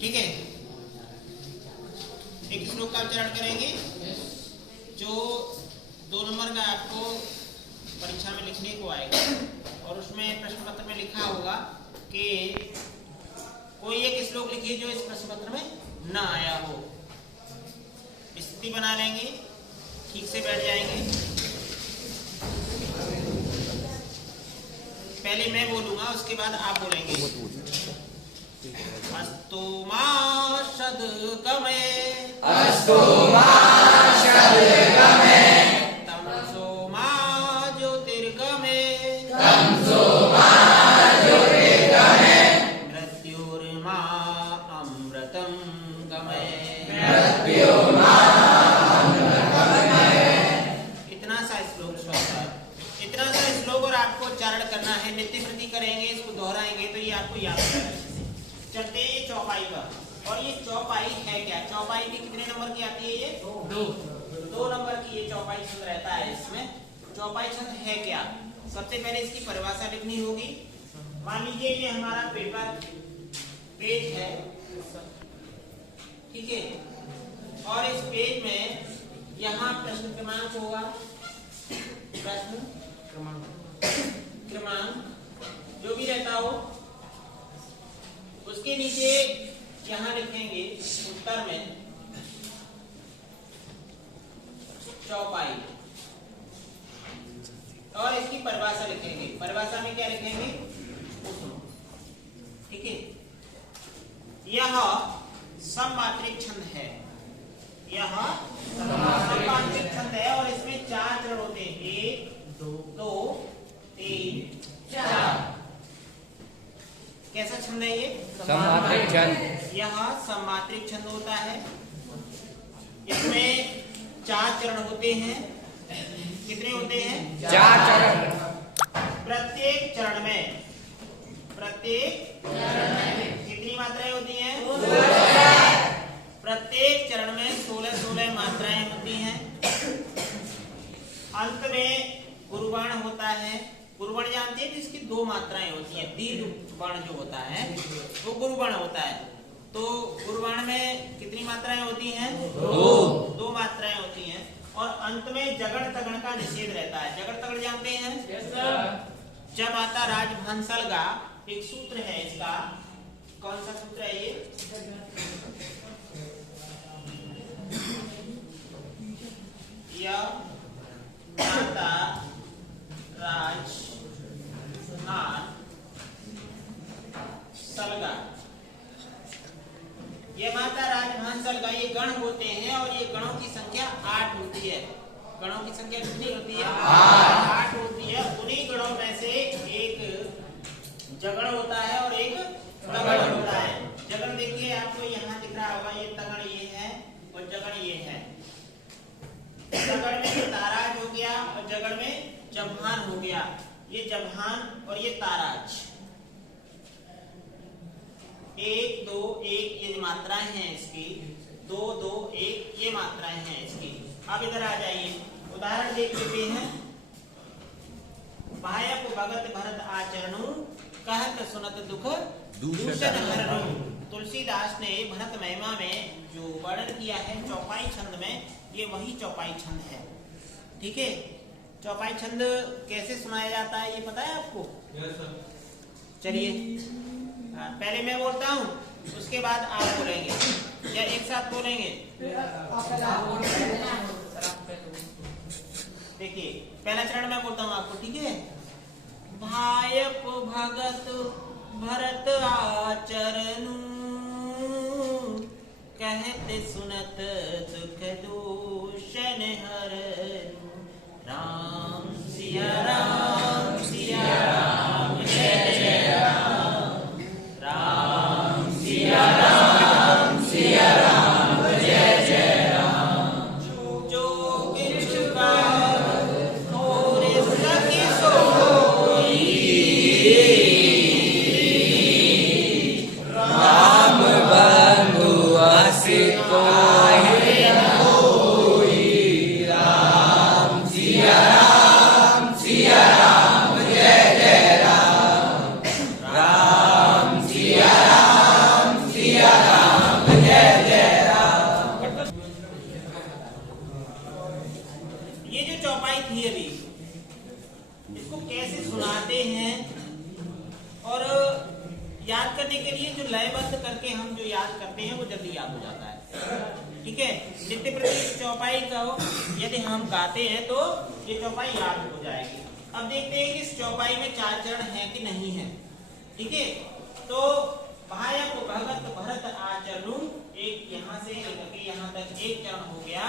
ठीक है, एक श्लोक का उच्चारण करेंगे जो 2 नंबर का आपको परीक्षा में लिखने को आएगा और उसमें प्रश्न पत्र में लिखा होगा कि कोई एक श्लोक लिखिए जो इस प्रश्न पत्र में ना आया हो। स्थिति बना लेंगे, ठीक से बैठ जाएंगे। पहले मैं बोलूंगा, उसके बाद आप बोलेंगे। अस्तु मा सद्गमे, अस्तु मा सद्गमे, तमसो मा ज्योतिर्गमे, तमसो मा ज्योतिर्गमे, मृत्युर्मा अमृतं गमे, मृत्युर्मा अमृतं गमे। इतना सा श्लोक है, इतना सा श्लोक और आपको उच्चारण करना है। नित्य प्रति करेंगे, इसको दोहराएंगे तो ये आपको याद रहेगा। चलते हैं ये चौपाई पर, और ये चौपाई है क्या? चौपाई भी कितने नंबर की आती है? ये 2 नंबर की ये चौपाई छंद रहता है। इसमें चौपाई छंद है क्या? सबसे पहले इसकी परिभाषा लिखनी होगी। मान लीजिए ये हमारा पेपर पेज है, ठीक है, और इस पेज में यहाँ प्रश्न क्रमांक होगा, प्रश्न क्रमांक जो भी रहता हो, उसके नीचे यहां लिखेंगे उत्तर में चौपाई, और इसकी परिभाषा लिखेंगे। परिभाषा में क्या लिखेंगे? ठीक है, यह सममात्रिक छंद है, यह सममात्रिक छंद है और इसमें 4 चरण होते हैं, 1 2 3 4। कैसा छंद है ये? सममात्रिक छंद। यह सममात्रिक छंद होता है। इसमें 4 चरण होते हैं। कितने होते हैं? 4 चरण। प्रत्येक चरण में कितनी मात्राएं होती हैं? प्रत्येक चरण में 16 मात्राएं होती हैं। अंत में गुरुबाण होता है। गुरुबाण जानते हैं, जिसकी 2 मात्राएं होती हैं। दीर्घ बाण जो होता है वो गुरुबाण होता है। तो गुरुबाण में कितनी मात्राएं होती हैं? 2 मात्राएं होती हैं। और अंत में जगड़ तगड़ का निषेध रहता है। जगड़ तगड़ जानते हैं? जब आता राजहंसल का एक सूत्र है इसका, कौन सा सूत्र है ये? यह माता राज सलगा, ये माता राजभान सलगा, ये गण होते हैं और ये गणों की संख्या 8 होती है। गणों की संख्या कितनी होती है? 8 होती है। उन्हीं गणों में से एक जगड़ होता है और एक तगड़ होता है। जगड़ देखिए, आपको यहाँ दिख रहा होगा, ये तगड़ ये है और जगड़ ये है। जगड़ में ताराज हो गया और जगड़ में जम्हान हो गया। ये जम्हान और ये ताराज, 1 2 1 ये मात्राएं हैं इसकी, 2 2 1 ये मात्राएं हैं इसकी। अब इधर आ जाइए, उदाहरण देख लेते हैं। भायप भगत भरत आचरणु, कहत सुनत दुख दूषण हरणु। तुलसीदास ने भरत महिमा में जो वर्णन किया है चौपाई छंद में, ये वही चौपाई छंद है। ठीक है, चौपाई छंद कैसे सुनाया जाता है ये पता है आपको? चलिए, पहले मैं बोलता हूँ, उसके बाद आप बोलेंगे या एक साथ बोलेंगे? देखिए, पहला चरण मैं बोलता हूँ आपको, ठीक है? भायप भगत भरत आचरणु, कहते सुनत दुख दूषण हरणु। राम सिया राम सिया राम जय जय राम। राम सिया राम सिया राम जय जय राम। जो किछ बात और सखी सोई, राम बंधु असि कोई होई। राम सिया से सुनाते हैं और याद करने के लिए जो लयबद्ध करके हम जो याद करते हैं वो जल्दी याद हो जाता है। ठीक है, नित्य प्रति चौपाई का यदि हम गाते हैं तो ये चौपाई याद हो जाएगी। अब देखते हैं कि इस चौपाई में 4 चरण है कि नहीं है। ठीक है, तो भायक भगत भरत आचरणु, एक यहाँ से लेकर यहाँ तक एक चरण हो गया।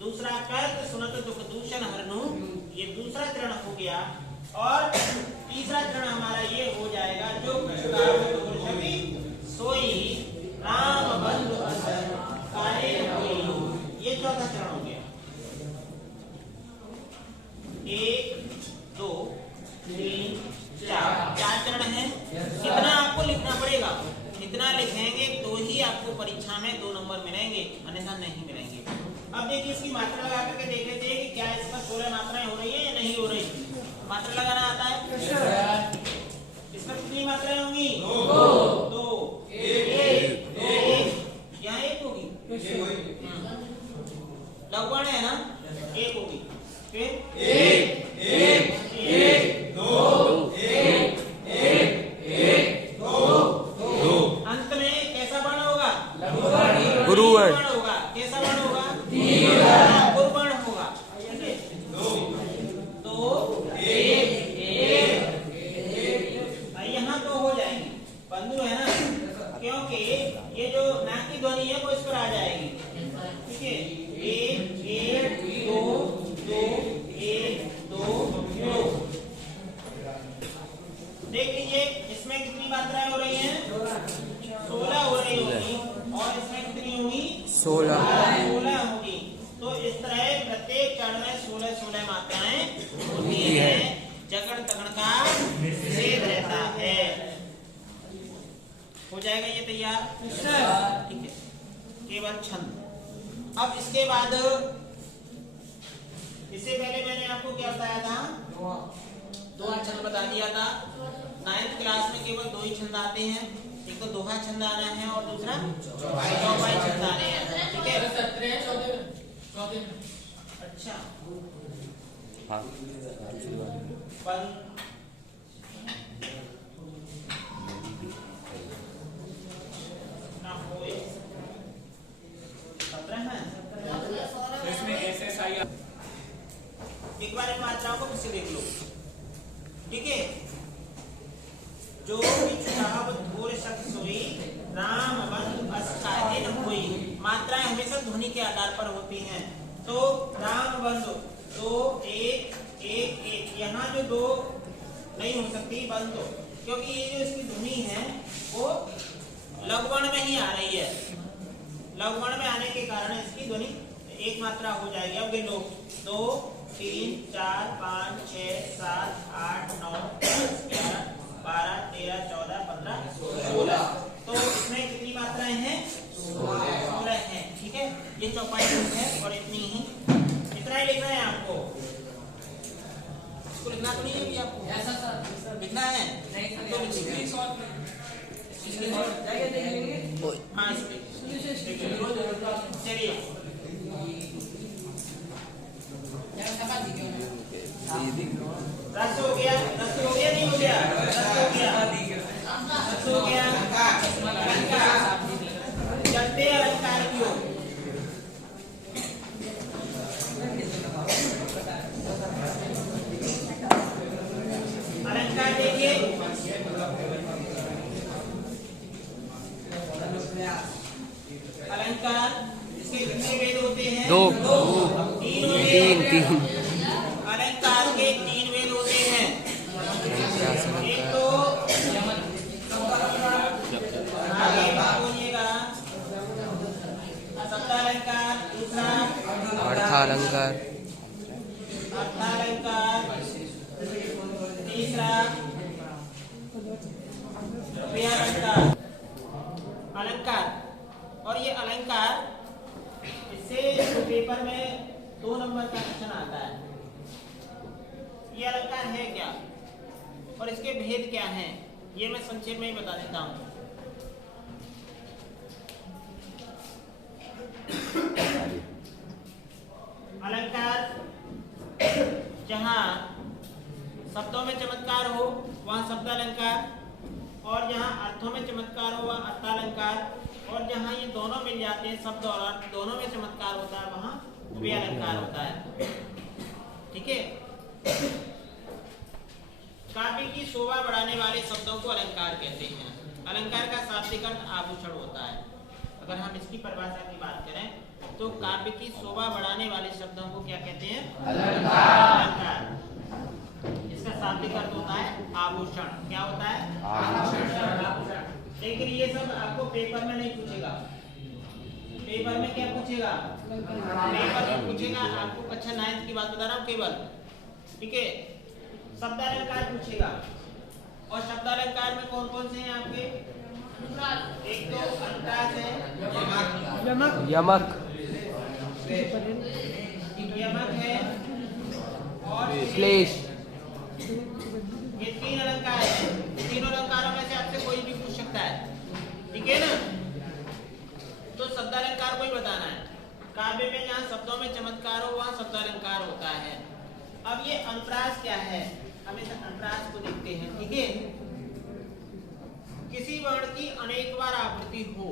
दूसरा कर्त सुनत दुख दूषण हरनु, ये दूसरा चरण हो गया। और तीसरा चरण हमारा ये हो जाएगा जो सोई राम बंधु काहे होई, ये चौथा चरण हो गया। 1 2 3 4 चरण है। कितना आपको लिखना पड़ेगा, इतना लिखेंगे तो ही आपको परीक्षा में 2 नंबर मिलेंगे, अन्यथा नहीं मिलेंगे। अब देखिए इसकी मात्रा लगा करके देख लेते हैं कि क्या इसमें 16 मात्राएं हो रही है या नहीं हो रही। मात्रा लगाना आता है? इसमें कितनी मात्राएं होंगी? 2 1 यहाँ 1 होगी, लघुवर्ण है ना, 1 होगी। फिर 1 1 1 2 1 1 1 2 अंत में कैसा वर्ण होगा? गुरुवर्ण होगा। कैसा वर्ण होगा? गुरुवर्ण होगा। ठीक है, 2 1 यहाँ तो हो जाएंगे, बंधु है ना, क्योंकि ये जो नाक की ध्वनि है वो इस पर आ जाएगी। ठीक है, 1 1 2 2 1 2 2। देख लीजिए इसमें कितनी मात्राएं हो रही हैं? 16 हो रही होगी। और इसमें कितनी होगी? 16 होगी। तो इस तरह प्रत्येक चरण में 16 मात्राएं होती है। जगड़ तगड़ का निषेध रहता है। हो जाएगा ये तैयार? ठीक है, केवल छंद। अब इसके बाद इससे पहले मैंने आपको क्या बताया था? 2 छंद बता दिया था। 9th क्लास में केवल 2 ही छंद आते हैं, एक तो दोहा छंद आना है और दूसरा चौपाई छंद आने हैं। ठीक है, अच्छा एक बार इन मात्राओं को फिर से देख लो। ठीक है, जो धूर शक सोई राम बंधु अस काहे न होई, मात्राएं हमेशा ध्वनि के आधार पर होती हैं। तो राम बंधु 2 1 1 1, यहाँ जो 2 नहीं हो सकती बंधु, क्योंकि ये जो इसकी ध्वनि है वो लघुवर्ण में ही आ रही है। लघुवर्ण में आने के कारण इसकी ध्वनि एक मात्रा हो जाएगी। अब गिन लो, 2 3 4 5 6 7 8 9 10 11 12 13 14 15 16। तो इसमें कितनी मात्राएं हैं? 16 हैं। ठीक है, ये चौपाई है और इतनी ही, इतना ही लिखना है आपको। इसको लिखना तो नहीं है कि आपको लिखना है? तो हाँ, चलिए रस हो गया, रस हो गया, नहीं हो गया? रस हो गया, रस हो गया। चलते अलंकार की ओर। अलंकार देखिए, अलंकार इसके कितने वेद होते हैं? 2 3 अलंकार के 3 वेद होते हैं। एक तो आगे बोलिएगा शब्दालंकार, दूसरा अर्थालंकार, अर्थालंकार, तीसरा क्रियालंकार। अलंकार, और ये अलंकार इससे पेपर में 2 नंबर का क्वेश्चन आता है। ये अलंकार है क्या और इसके भेद क्या हैं, ये मैं संक्षेप में ही बता देता हूँ। अलंकार जहाँ शब्दों में चमत्कार हो वहाँ शब्दालंकार, और जहाँ अर्थों में चमत्कार हो वहाँ अर्थालंकार, और जहाँ ये दोनों मिल जाते हैं शब्द और अर्थ दोनों में चमत्कार होता है वहाँ उभयालंकार होता है। ठीक है। काव्य की शोभा बढ़ाने वाले शब्दों को अलंकार कहते हैं। अलंकार का शाब्दिक अर्थ आभूषण होता है। अगर हम इसकी परिभाषा की बात करें तो काव्य की शोभा बढ़ाने वाले शब्दों को क्या कहते हैं? अलंकार। इसका शाब्दिक अर्थ होता है आभूषण। क्या होता है? आभूषण। लेकिन ये सब आपको पेपर में नहीं पूछेगा। पेपर में क्या पूछेगा? पेपर में पूछेगा आपको कक्षा 9 की बात बता रहा हूँ केवल। ठीक है। शब्दालंकार पूछेगा, और शब्दालंकार में कौन कौन से हैं आपके? एक तो अंतरास है, यमक यमक है, और श्लेष। ये 3 अलंकार है। तीनों अलंकारों में से आपसे कोई भी पूछ सकता है। ठीक है ना? तो शब्दालंकार को ही बताना है। काव्य में जहाँ शब्दों में चमत्कार हो वहाँ शब्दालंकार होता है। अब ये अंतरास क्या है? हम इस अंतरास को देखते हैं। ठीक है। किसी वर्ण की अनेक बार आवृत्ति हो,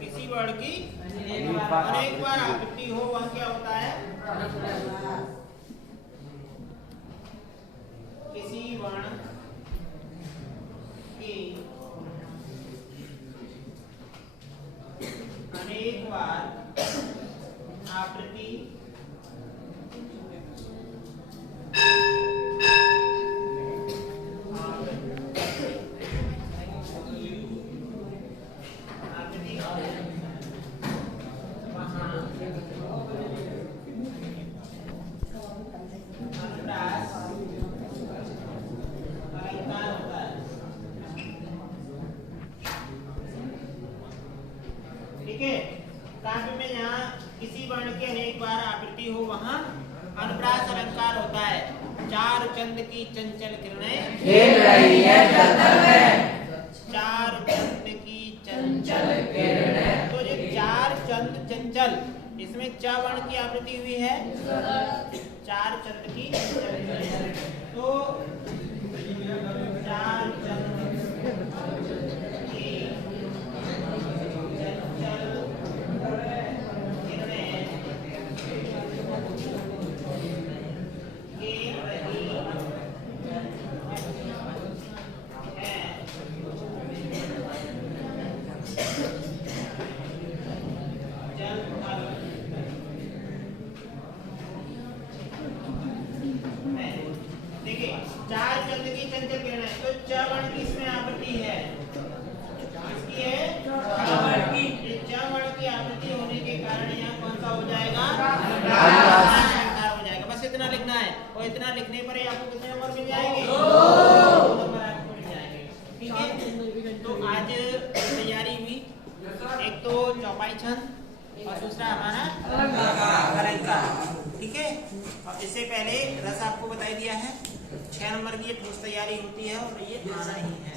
किसी वर्ण की अनेक बार आवृत्ति हो वह क्या होता है? किसी वर्ण की अनेक बार आवृत्ति काव्य में यहाँ किसी वर्ण के अनेक बार आवृत्ति हो वहाँ अनुप्रास अलंकार होता है। चार चंद की चंचल किरणें खेल रही है जल तल में। चार चंद की चंचल किरणें, तो जो चार चंद चंचल, इसमें च वर्ण की आवृत्ति हुई है। चार चंद की चंचल किरणें, तो चार चंद चार चंद की चंचल किरणें, तो च वर्ण की इसमें आवृत्ति है। इसकी है ये च वर्ण की आवृत्ति होने के कारण यहाँ कौन सा हो जाएगा? अलंकार हो जाएगा। बस इतना लिखना है, और इतना लिखने पर ही आपको कितने नंबर मिल जाएंगे? 2 नंबर आपको मिल जाएंगे। ठीक है। तो आज तैयारी हुई, एक तो चौपाई छंद और दूसरा हमारा अलंकार। ठीक है। और इससे पहले रस आपको बताई दिया है। 6 नंबर की ये ठोस तैयारी होती है और ये आना ही है।